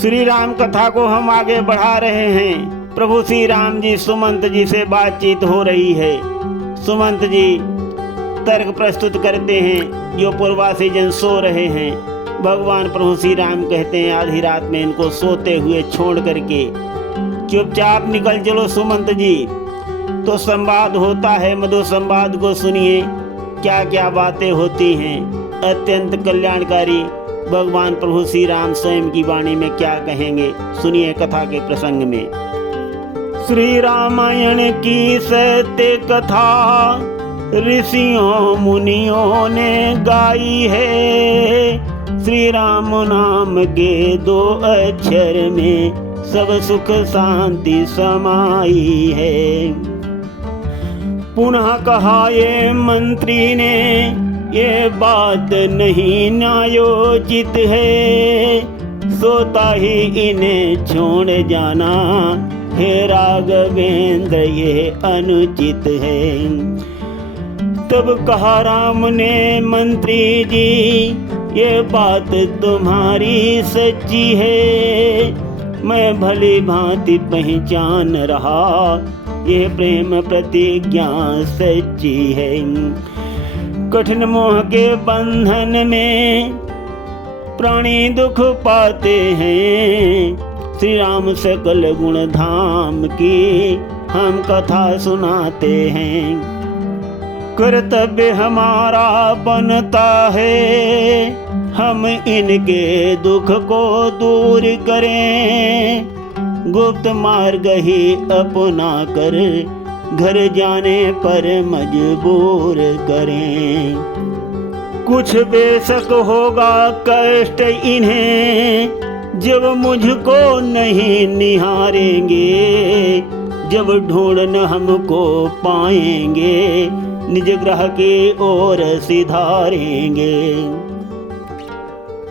श्री राम कथा को हम आगे बढ़ा रहे हैं। प्रभु श्री राम जी सुमंत जी से बातचीत हो रही है। सुमंत जी तर्क प्रस्तुत करते हैं। जो पूर्वासी जन सो रहे हैं, भगवान प्रभु श्री राम कहते हैं आधी रात में इनको सोते हुए छोड़ करके चुपचाप निकल चलो सुमंत जी। तो संवाद होता है, मधुर संवाद को सुनिए, क्या क्या बातें होती हैं। अत्यंत कल्याणकारी भगवान प्रभु श्री राम स्वयं की वाणी में क्या कहेंगे, सुनिए कथा के प्रसंग में। श्री रामायण की सत्य कथा ऋषियों मुनियों ने गाई है। श्री राम नाम के 2 अक्षर में सब सुख शांति समाई है। पुनः कहा ये मंत्री ने, ये बात नहीं न्यायोचित है। सोता ही इन्हें छोड़ जाना हे राघवेंद्र ये अनुचित है। तब कहा राम ने मंत्री जी, ये बात तुम्हारी सच्ची है। मैं भली भांति पहचान रहा, ये प्रेम प्रतिज्ञा सच्ची है। कठिन मोह के बंधन में प्राणी दुख पाते हैं। श्री राम सकल गुण धाम की हम कथा सुनाते हैं। कर्तव्य हमारा बनता है, हम इनके दुख को दूर करें। गुप्त मार्ग ही अपना कर घर जाने पर मजबूर करें। कुछ बेशक होगा कष्ट इन्हें, जब मुझको नहीं निहारेंगे। जब ढूंढन हमको पाएंगे, निज ग्रह की ओर सिधारेंगे।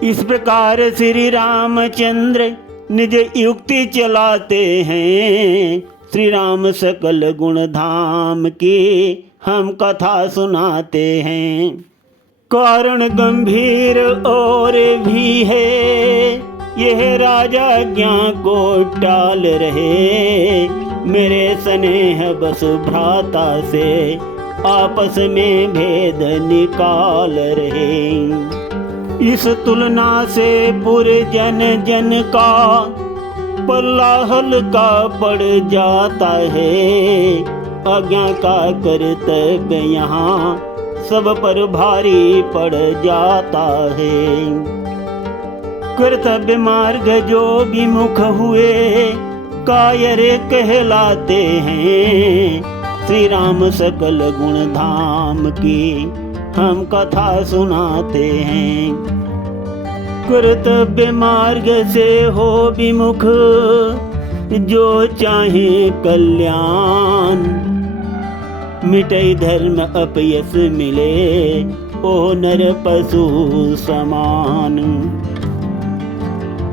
इस प्रकार श्री रामचंद्र निज युक्ति चलाते हैं। श्री राम सकल गुण धाम की हम कथा सुनाते हैं। कारण गंभीर और भी है, यह राजा ज्ञा को टाल रहे। मेरे स्नेह बस भ्राता से आपस में भेद निकाल रहे। इस तुलना से पूरे जन जन का पल्ला हल्का पड़ जाता है। आज्ञा का कर्तव्य यहाँ सब पर भारी पड़ जाता है। कर्तव्य मार्ग जो विमुख हुए कायर कहलाते हैं। श्री राम सकल गुण धाम की हम कथा सुनाते हैं। कर्तव्य मार्ग से हो विमुख जो चाहे कल्याण। मिटे धर्म अपयस मिले, ओ नर पशु समान।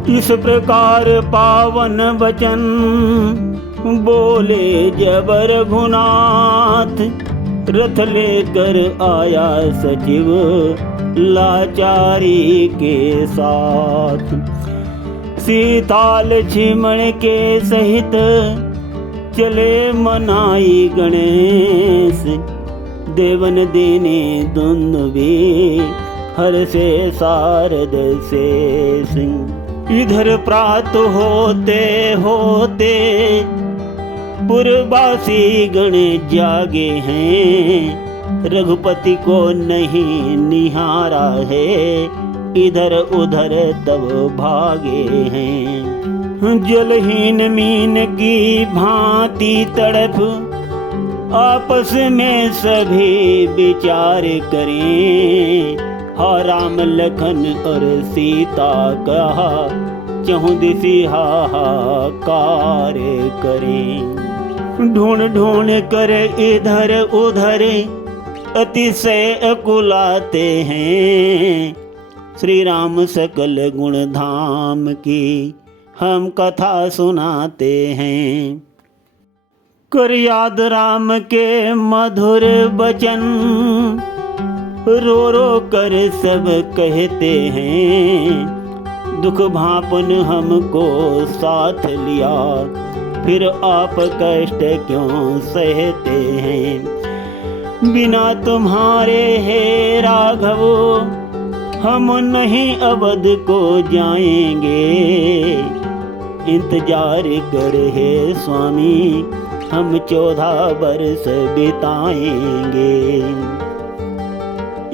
इस प्रकार पावन वचन बोले जब रघुनाथ। रथ लेकर आया सचिव लाचारी के साथ। सीताल छिमण के सहित चले मनाई गणेश। देवन देने दुंदुभी हर से शारद शेष। इधर प्रात होते होते पुरवासी गण जागे हैं। रघुपति को नहीं निहारा है, इधर उधर तब भागे हैं। जलहीन मीन की भांति तड़प आपस में सभी विचार करें। हा राम लखन और सीता कहा, चहुं दिशि हाहाकार करें। ढूंढ ढूंढ कर इधर उधर अतिशय अकुलाते हैं। श्री राम सकल गुण धाम की हम कथा सुनाते हैं। कर याद राम के मधुर वचन, रो रो कर सब कहते हैं। दुख भापन हमको साथ लिया, फिर आप कष्ट क्यों सहते हैं। बिना तुम्हारे हे राघव हम नहीं अवध को जाएंगे। इंतजार कर हे स्वामी हम 14 वर्ष बिताएंगे।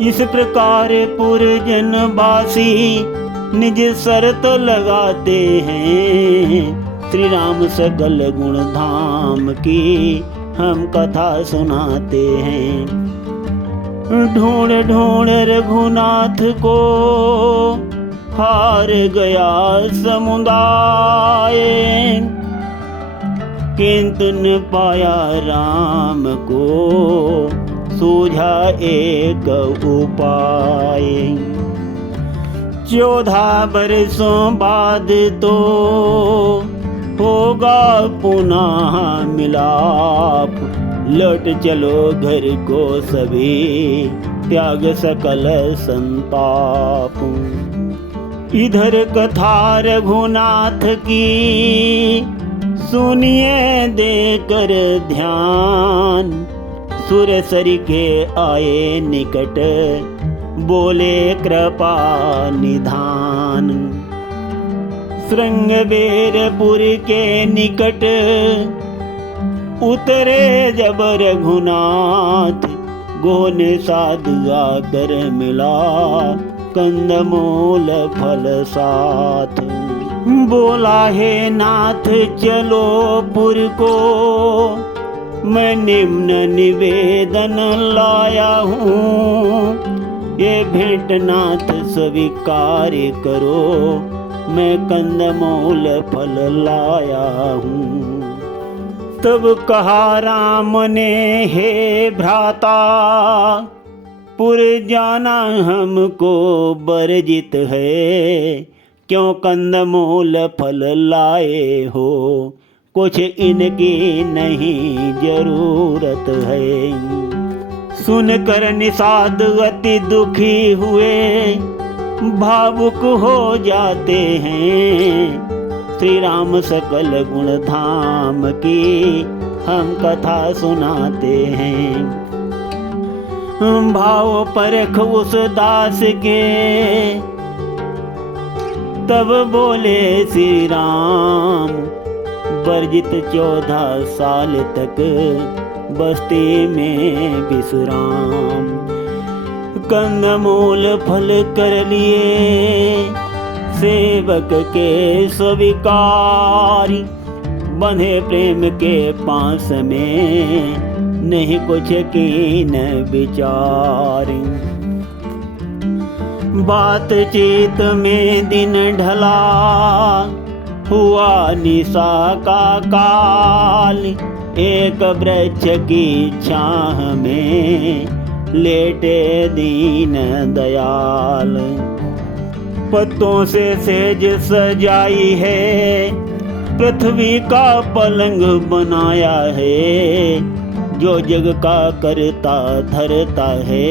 इस प्रकार पुरजनवासी निज शर्त लगाते हैं। श्री राम सकल गुण धाम की हम कथा सुनाते हैं। ढूंढ ढूंढ रघुनाथ को हार गया समुदाय, किंतु न पाया राम को सूझा एक उपाय। 14 बरसों बाद तो होगा पुनः मिलाप, लौट चलो घर को सभी त्याग सकल संताप। इधर कथा रघुनाथ की सुनिए देकर ध्यान। सुरसरी के आए निकट बोले कृपा निधान। श्रृंगबेरपुर के निकट उतरे जब रघुनाथ, गोने साधु आकर मिला कंदमूल फल साथ। बोला हे नाथ चलो पुर को, मैं निम्न निवेदन लाया हूँ। ये भेंट नाथ स्वीकार करो, मैं कंदमूल फल लाया हूँ। तब कहा राम ने हे भ्राता, पुर जाना हमको वर्जित है। क्यों कंदमूल फल लाए हो, कुछ इनकी नहीं जरूरत है। सुनकर निषाद अति दुखी हुए, भावुक हो जाते हैं। श्री राम सकल गुण धाम की हम कथा सुनाते हैं। भाव परख उस दास के तब बोले श्री राम, वर्जित 14 साल तक बस्ती में विश्राम। कंदमूल फल कर लिए सेवक के स्वीकारी, बंधे प्रेम के पास में नहीं कुछ कीन विचार। बातचीत में दिन ढला हुआ निशा का काल। एक वृक्ष की छाह में लेटे दीन दयाल। पत्तों से सेज सजाई है, पृथ्वी का पलंग बनाया है। जो जग का करता धरता है,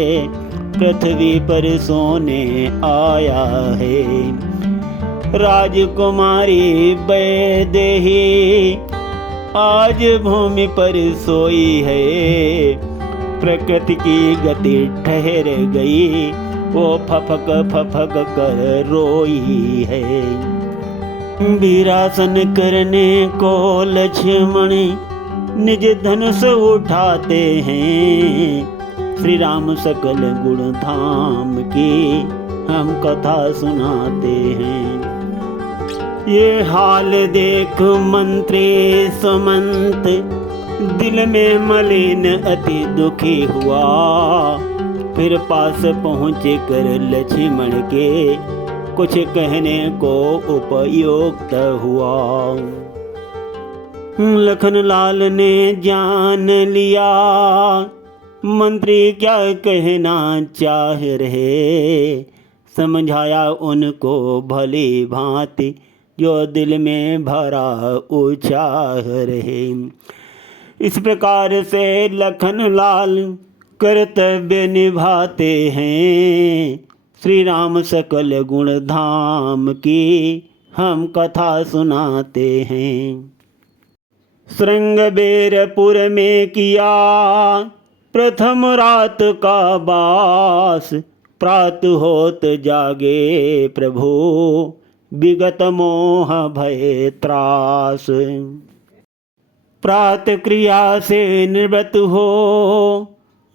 पृथ्वी पर सोने आया है। राजकुमारी वैदेही आज भूमि पर सोई है। प्रकृति की गति ठहर गई, वो फफक फफक कर रोई है। वीरासन करने को लक्ष्मण निज धनुष उठाते हैं। श्री राम सकल गुण धाम की हम कथा सुनाते हैं। ये हाल देख मंत्री सुमंत दिल में मलिन अति दुखी हुआ। फिर पास पहुँच कर लक्ष्मण के कुछ कहने को उपयुक्त हुआ। लखनलाल ने जान लिया मंत्री क्या कहना चाह रहे। समझाया उनको भली भांति जो दिल में भरा उचाह रहे। इस प्रकार से लखनलाल कर्तव्य निभाते हैं। श्री राम सकल गुण धाम की हम कथा सुनाते हैं। श्रृंगबेरपुर में किया प्रथम रात का वास, प्रात होत जागे प्रभु विगत मोह भय त्रास। प्रात क्रिया से निवृत्त हो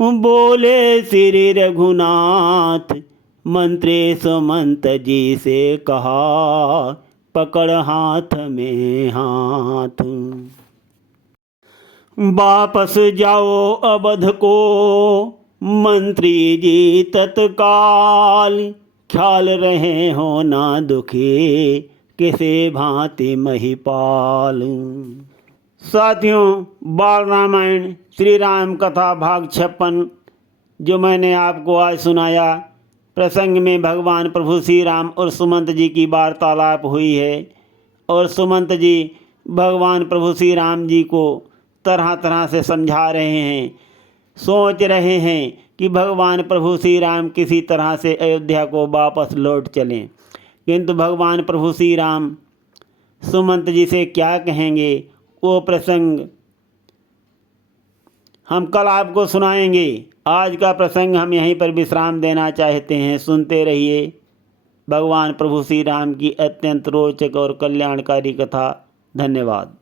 बोले श्री रघुनाथ, मंत्री सुमंत जी से कहा पकड़ हाथ में हाथ। वापस जाओ अवध को मंत्री जी तत्काल, ख्याल रहे हो ना दुखी किसे भांति महिपाल। साथियों, बाल रामायण श्री राम कथा भाग 56 जो मैंने आपको आज सुनाया, प्रसंग में भगवान प्रभु श्री राम और सुमंत जी की वार्तालाप हुई है और सुमंत जी भगवान प्रभु श्री राम जी को तरह तरह से समझा रहे हैं, सोच रहे हैं कि भगवान प्रभु श्री राम किसी तरह से अयोध्या को वापस लौट चलें, किंतु भगवान प्रभु श्री राम सुमंत जी से क्या कहेंगे वो प्रसंग हम कल आपको सुनाएंगे। आज का प्रसंग हम यहीं पर विश्राम देना चाहते हैं। सुनते रहिए भगवान प्रभु श्री राम की अत्यंत रोचक और कल्याणकारी कथा। धन्यवाद।